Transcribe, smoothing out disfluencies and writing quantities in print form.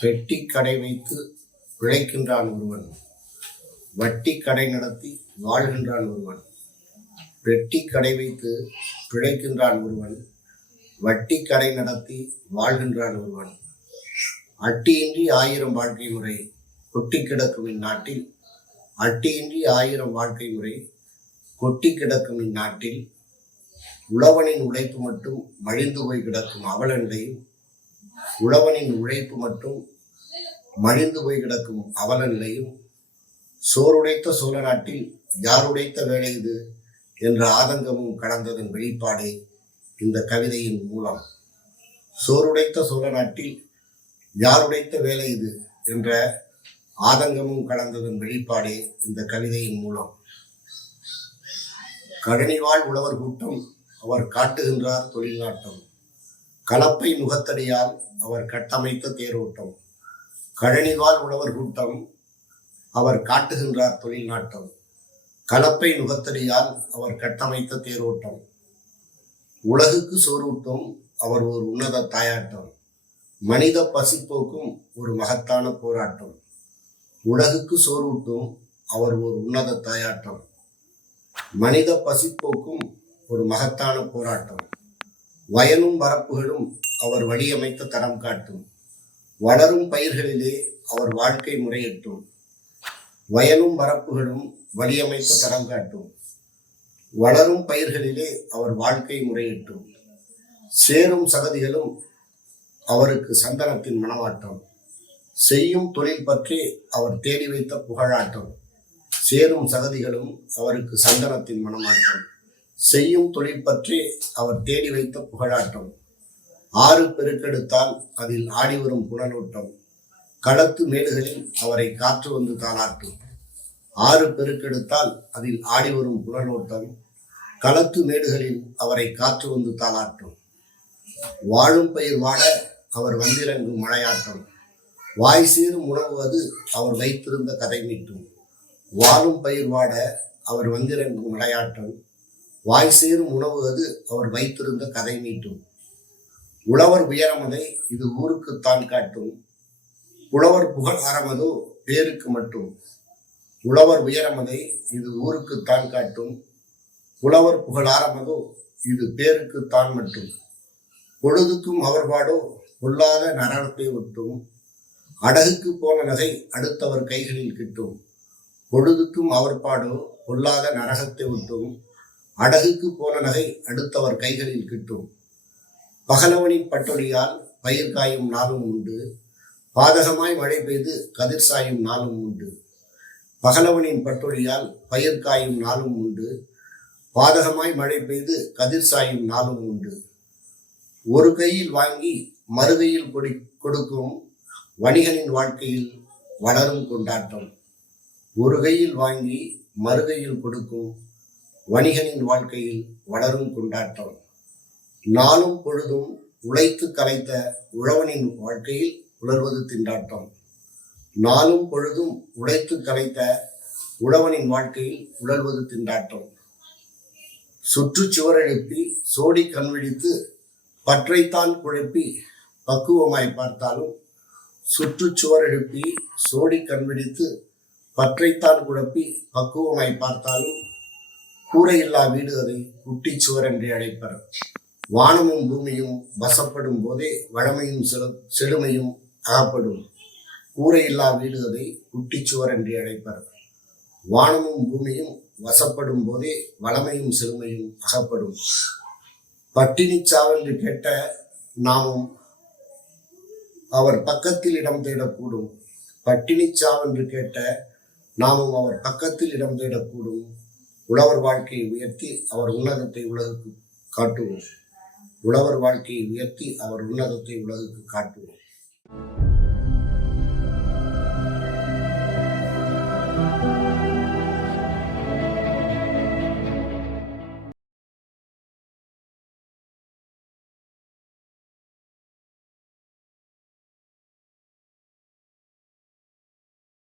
பெட்டி கடை வைத்து பிழைக்கின்றான் ஒருவன், வட்டி கடை நடத்தி வாழ்கின்றான் ஒருவன். பெட்டி கடை வைத்து பிழைக்கின்றான் ஒருவன், வட்டி கடை நடத்தி வாழ்கின்றான் ஒருவன். அட்டியின்றி 1000 வாழ்க்கை முறை கொட்டி கிடக்கும் இந்நாட்டில், அட்டியின்றி 1000 வாழ்க்கை முறை கொட்டி கிடக்கும் இந்நாட்டில், உழவனின் உழைப்பு மட்டும் மழிந்து போய் கிடக்கும் அவலநிலையும், உழவனின் உழைப்பு மட்டும் மழிந்து போய் கிடக்கும் அவலநிலையும், சோறுடைத்த சோழ நாட்டில் யாருடைத்த வேலை இது என்ற ஆதங்கமும் கடந்ததன் வெளிப்பாடே இந்த கவிதையின் மூலம். சோறுடைத்த சோழ நாட்டில் யாருடைத்த வேலை இது என்ற ஆதங்கமும் கலந்ததன் வெளிப்பாடே இந்த கவிதையின் மூலம். கழனிவாழ் உழவர் கூட்டம் அவர் காட்டுகின்றார் தொழில் நாட்டம், கலப்பை முகத்தடியால் அவர் கட்டமைத்த தேரோட்டம். கழனிவாழ் உழவர் கூட்டம் அவர் காட்டுகின்றார் தொழில் நாட்டம், கலப்பை முகத்தடியால் அவர் கட்டமைத்த தேரோட்டம். உலகுக்கு சோறூட்டும் அவர் ஒரு உன்னத தாயாட்டம், மனித பசிப்போக்கும் ஒரு மகத்தான போராட்டம். உலகுக்கு சோறூட்டும் அவர் ஒரு உன்னத தாயாட்டம், மனித பசிப்போக்கும் ஒரு மகத்தான போராட்டம். வயலும் வரப்புகளும் அவர் வடிவமைத்த தடம் காட்டும், வளரும் பயிர்களிலே அவர் வாழ்க்கை முறையட்டும். வயலும் வரப்புகளும் வடிவமைத்த தடம் காட்டும், வளரும் பயிர்களிலே அவர் வாழ்க்கை முறையட்டும். சேரும் சகதிகளும் அவருக்கு சந்தனத்தின் மனவாட்டம், செய்யும் தொழில் பற்றி அவர் தேடி வைத்த புகழாட்டம். சேரும் சகதிகளும் அவருக்கு சந்தனத்தின் மனமாட்டம், செய்யும் தொழில் பற்றி அவர் தேடி வைத்த புகழாட்டம். ஆறு பெருக்கெடுத்தால் அதில் ஆடி வரும் புனலோட்டம், களத்து மேடுகளில் அவரை காற்று வந்து தாளாட்டும். ஆறு பெருக்கெடுத்தால் அதில் ஆடி வரும் புனலோட்டம், களத்து மேடுகளில் அவரை காற்று வந்து தாளாட்டும். வாழும் பயிர் வாட அவர் வந்திறங்கும் மழையாட்டம், வாய் சேரும் உணவு அது அவர் வைத்திருந்த கதை மீட்டும். வாழும் பயிர் வாட அவர் வந்திறங்கும் மழையாட்டம், வாய் சேரும் உணவு அது அவர் வைத்திருந்த கதை மீட்டும். உழவர் உயரமதை இது ஊருக்குத்தான் காட்டும், புலவர் புகழ் அறமதோ பேருக்கு மட்டும். உழவர் உயரமதை இது ஊருக்குத்தான் காட்டும், புலவர் புகழ் ஆரமதோ இது பேருக்குத்தான் மட்டும். பொழுதுக்கும் அவர்பாடோ பொல்லாத நரகத்தை ஒட்டும், அடகுக்கு போன நகை அடுத்தவர் கைகளில் கிட்டும். பொழுதுக்கும் அவர்பாடோ பொல்லாத நரகத்தை ஒட்டும், அடகுக்கு போன நகை அடுத்தவர் கைகளில் கிட்டும். பகலவனின் பட்டொலியால் பயிர் காயும் நாளும் உண்டு, பாதகமாய் மழை பெய்து கதிர் சாயும் நாளும் உண்டு. பகலவனின் பட்டொலியால் பயிர் காயும் நாளும் உண்டு, பாதகமாய் மழை பெய்து கதிர் சாயும் நாளும் உண்டு. ஒரு கையில் வாங்கி மறுகையில் கொடுக்கும் வணிகனின் வாழ்க்கையில் வளரும் கொண்டாட்டம். ஒரு கையில் வாங்கி மறுகையில் கொடுக்கும் வணிகனின் வாழ்க்கையில் வளரும் கொண்டாட்டம். நாளும் பொழுதும் உழைத்து கலைத்த உழவனின் வாழ்க்கையில் உணர்வது திண்டாட்டம். நாளும் பொழுதும் உழைத்து கலைத்த உழவனின் வாழ்க்கையில் உணர்வது திண்டாட்டம். சுற்றுச்சுவர் எழுப்பி சோடி கண்விழித்து பற்றைத்தான் குழப்பி பக்குவமாய் பார்த்தாலும், சுற்றுச்சுவர் எழுப்பி சோடி கண்விழித்து பற்றைத்தான் குழப்பி பக்குவமாய் பார்த்தாலும், கூரையில்லா வீடு அதை குட்டிச்சுவர் என்று அழைப்பர். வானமும் பூமியும் வசப்படும் போதே வளமையும் செழுமையும் அகப்படும், கூரையில்லா வீடு அதை குட்டிச்சுவர் என்று அழைப்பர். வானமும் பூமியும் வசப்படும் போதே வளமையும் செழுமையும் அகப்படும். பட்டினி சாவென்று கேட்ட நாமும் அவர் பக்கத்தில் இடம் தேடக்கூடும், பட்டினி சாவென்று கேட்ட நாமும் அவர் பக்கத்தில் இடம் தேடக்கூடும். உழவர் வாழ்க்கையை உயர்த்தி அவர் உன்னதத்தை உலகுக்கு காட்டுவோம், உழவர் வாழ்க்கையை உயர்த்தி அவர் உன்னதத்தை உலகுக்கு காட்டுவோம்.